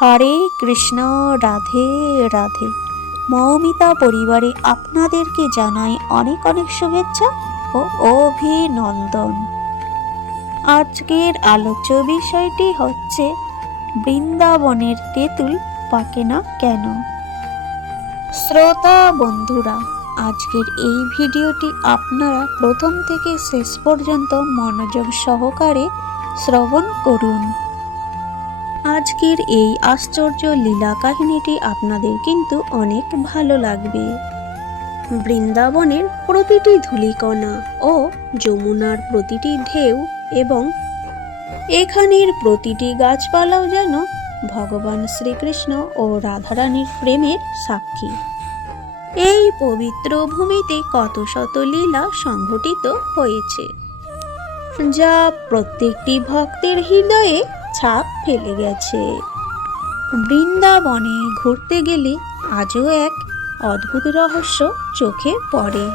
হরে কৃষ্ণ, রাধে রাধে। মৌমিতা পরিবারে আপনাদেরকে জানাই অনেক অনেক শুভেচ্ছা ও অভিনন্দন। আজকের আলোচ্য বিষয়টি হচ্ছে, বৃন্দাবনের তেঁতুল পাকে না কেন? শ্রোতা বন্ধুরা, আজকের এই ভিডিওটি আপনারা প্রথম থেকে শেষ পর্যন্ত মনোযোগ সহকারে শ্রবণ করুন। আজকের এই আশ্চর্য লীলা কাহিনীটি আপনাদের কিন্তু অনেক ভালো লাগবে। বৃন্দাবনের প্রতিটি ধূলিকণা ও যমুনার প্রতিটি ঢেউ এবং এখানের প্রতিটি গাছপালাও যেন ভগবান শ্রীকৃষ্ণ ও রাধারানীর প্রেমের সাক্ষী। এই পবিত্র ভূমিতে কত শত লীলা সংঘটিত হয়েছে, যা প্রত্যেকটি ভক্তের হৃদয়ে ছাপ ফেলে গেছে। বৃন্দাবনে ঘুরতে গেলে আজও এক অদ্ভুত রহস্য চোখে পড়ে।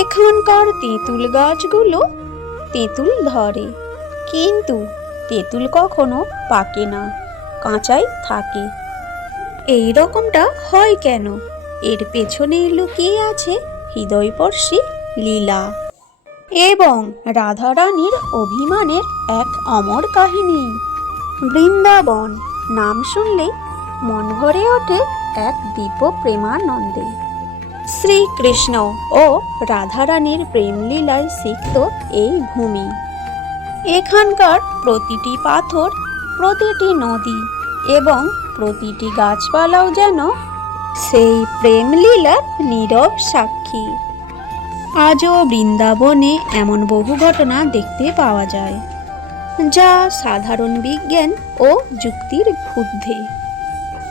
এখানকার তেঁতুল গাছগুলো তেঁতুল ধরে, কিন্তু তেঁতুল কখনো পাকে না, কাঁচাই থাকে। এই রকমটা হয় কেন? এর পেছনে লুকিয়ে আছে হৃদয়স্পর্শী লীলা। এবং রাধারানীর অভিমানের এক অমর কাহিনী। বৃন্দাবন, নাম শুনলেই মন ভরে ওঠে এক দীপ প্রেমানন্দে শ্রীকৃষ্ণ ও রাধারানীর প্রেমলীলায় সিক্ত এই ভূমি। এখানকার প্রতিটি পাথর, প্রতিটি নদী এবং প্রতিটি গাছপালাও যেন সেই প্রেমলীলার নীরব সাক্ষী। আজও বৃন্দাবনে এমন বহু ঘটনা দেখতে পাওয়া যায়, যা সাধারণ বিজ্ঞান ও যুক্তির ঊর্ধ্বে।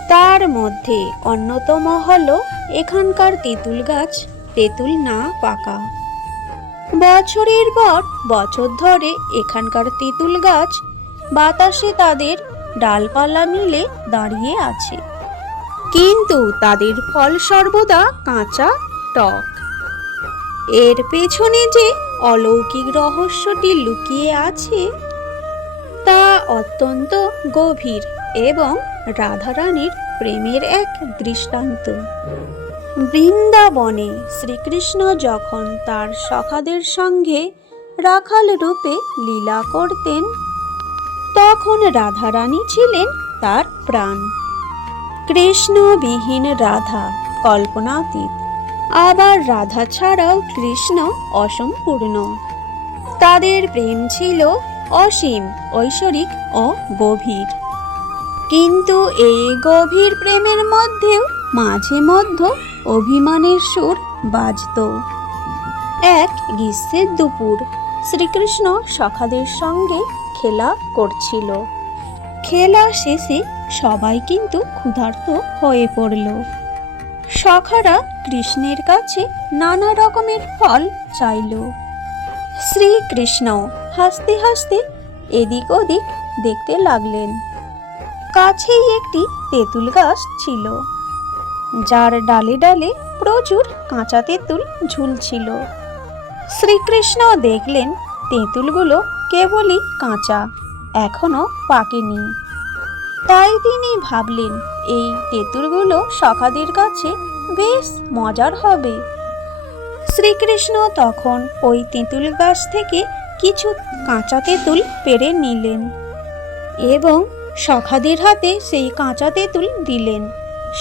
তার মধ্যে অন্যতম হল এখানকার তেঁতুল গাছ, তেঁতুল না পাকা। বছরের পর বছর ধরে এখানকার তেঁতুল গাছ বাতাসে তাদের ডালপালা মিলে দাঁড়িয়ে আছে। কিন্তু তাদের ফল সর্বদা কাঁচা টক। এর পেছনে যে অলৌকিক রহস্যটি লুকিয়ে আছে, তা অত্যন্ত গভীর এবং রাধারানীর প্রেমের এক দৃষ্টান্ত। বৃন্দাবনে শ্রীকৃষ্ণ যখন তার সখাদের সঙ্গে রাখাল রূপে লীলা করতেন, তখন রাধারানী ছিলেন তার প্রাণ। কৃষ্ণবিহীন রাধা, কল্পনাতীত। আবার রাধা ছাড়াও কৃষ্ণ অসম্পূর্ণ। তাদের প্রেম ছিল অসীম, ঐশ্বরিক ও গভীর। কিন্তু এই গভীর প্রেমের মধ্যেও মাঝে মধ্যে অভিমানের সুর বাজত। এক গ্রীষ্মের দুপুর, শ্রীকৃষ্ণ সখাদের সঙ্গে খেলা করছিল। খেলা শেষে সবাই কিন্তু ক্ষুধার্ত হয়ে পড়ল। সখারা কৃষ্ণের কাছে নানা রকমের ফল চাইল। শ্রীকৃষ্ণ হাসতে হাসতে এদিক ওদিক দেখতে লাগলেন। কাছেই একটি তেঁতুল গাছ ছিল। যার ডালে ডালে প্রচুর কাঁচা তেঁতুল ঝুলছিল। শ্রীকৃষ্ণ দেখলেন তেঁতুলগুলো কেবলই কাঁচা এখনও পাকেনি। তাই তিনি ভাবলেন, এই তেঁতুলগুলো সখাদের কাছে বেশ মজার হবে। শ্রীকৃষ্ণ তখন ওই তেঁতুল গাছ থেকে কিছু কাঁচা তেঁতুল পেরে নিলেন এবং সখাদের হাতে সেই কাঁচা তেঁতুল দিলেন।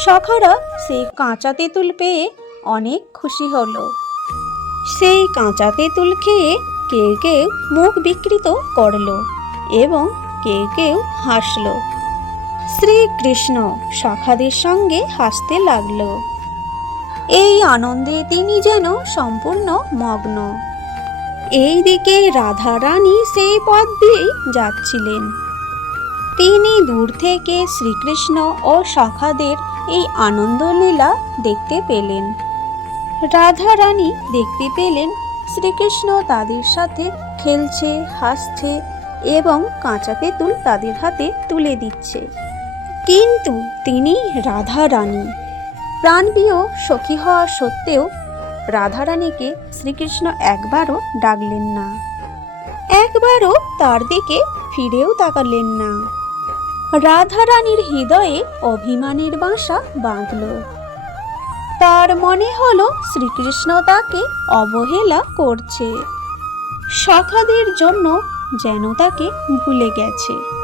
সখারা সেই কাঁচা তেঁতুল পেয়ে অনেক খুশি হলো। সেই কাঁচা তেঁতুল খেয়ে কেউ কেউ মুখ বিকৃত করল এবং কেউ কেউ হাসলো। শ্রীকৃষ্ণ সখাদের সঙ্গে হাসতে লাগল। এই আনন্দে তিনি যেন সম্পূর্ণ মগ্ন। এইদিকে রাধা রানী সেই পথ দিয়েই যাচ্ছিলেন। তিনি দূর থেকে শ্রীকৃষ্ণ ও সখাদের এই আনন্দলীলা দেখতে পেলেন। রাধা রানী দেখতে পেলেন শ্রীকৃষ্ণ তাদের সাথে খেলছে, হাসছে এবং কাঁচা তেঁতুল তাদের হাতে তুলে দিচ্ছে। কিন্তু তিনি রাধা রানী। প্রাণপ্রিয় সখী হওয়া সত্ত্বেও রাধারানীকে শ্রীকৃষ্ণ একবারও ডাকলেন না। একবারও তার দিকে ফিরেও তাকালেন না। রাধারানীর হৃদয়ে অভিমানের বাসা বাঁধল। তার মনে হলো শ্রীকৃষ্ণ তাকে অবহেলা করছে। সখাদের জন্য যেন তাকে ভুলে গেছে।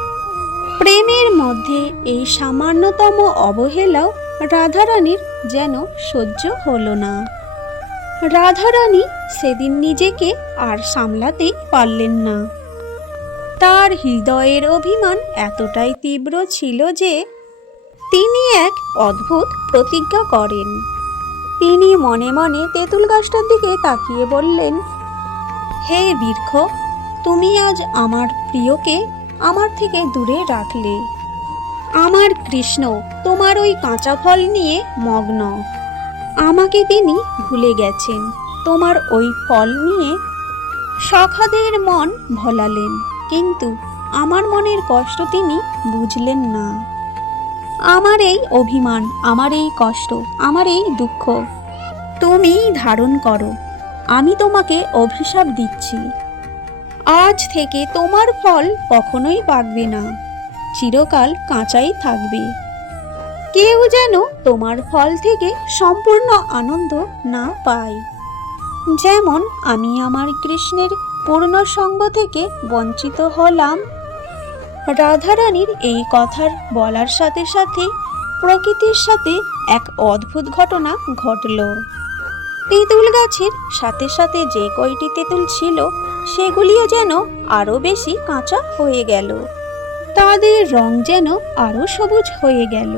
প্রেমের মধ্যে এই সামান্যতম অবহেলাও রাধারানীর যেন সহ্য হলো না। রাধারানী সেদিন নিজেকে আর সামলাতেই পারলেন না। তার হৃদয়ের অভিমান এতটাই তীব্র ছিল যে তিনি এক অদ্ভুত প্রতিজ্ঞা করেন। তিনি মনে মনে তেঁতুল গাছটার দিকে তাকিয়ে বললেন, হে বৃক্ষ, তুমি আজ আমার প্রিয়কে আমার থেকে দূরে রাখলে। আমার কৃষ্ণ, তোমার ওই কাঁচা ফল নিয়ে মগ্ন। আমাকে তিনি ভুলে গেছেন, তোমার ওই ফল নিয়ে। সখাদের মন ভোলালেন, কিন্তু আমার মনের কষ্ট তিনি বুঝলেন না। আমার এই অভিমান, আমার এই কষ্ট, আমার এই দুঃখ তুমি ধারণ করো। আমি তোমাকে অভিশাপ দিচ্ছি। আজ থেকে তোমার ফল কখনোই পাকবে না। চিরকাল কাঁচাই থাকবে। কেউ যেন তোমার ফল থেকে সম্পূর্ণ আনন্দ না পায়। যেমন আমি আমার কৃষ্ণের পূর্ণ সঙ্গ থেকে বঞ্চিত হলাম। রাধারানীর এই কথার বলার সাথে সাথে প্রকৃতির সাথে এক অদ্ভুত ঘটনা ঘটল। তেঁতুল গাছের সাথে সাথে যে কয়টি তেঁতুল ছিল, সেগুলিও যেন আরও বেশি কাঁচা হয়ে গেল। তাদের রং যেন আরও সবুজ হয়ে গেল।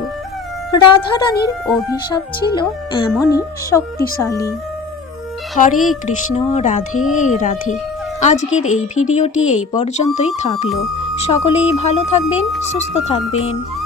রাধারানীর অভিশাপ ছিল এমনই শক্তিশালী। হরে কৃষ্ণ, রাধে রাধে। আজকের এই ভিডিওটি এই পর্যন্তই থাকল। সকলেই ভালো থাকবেন, সুস্থ থাকবেন।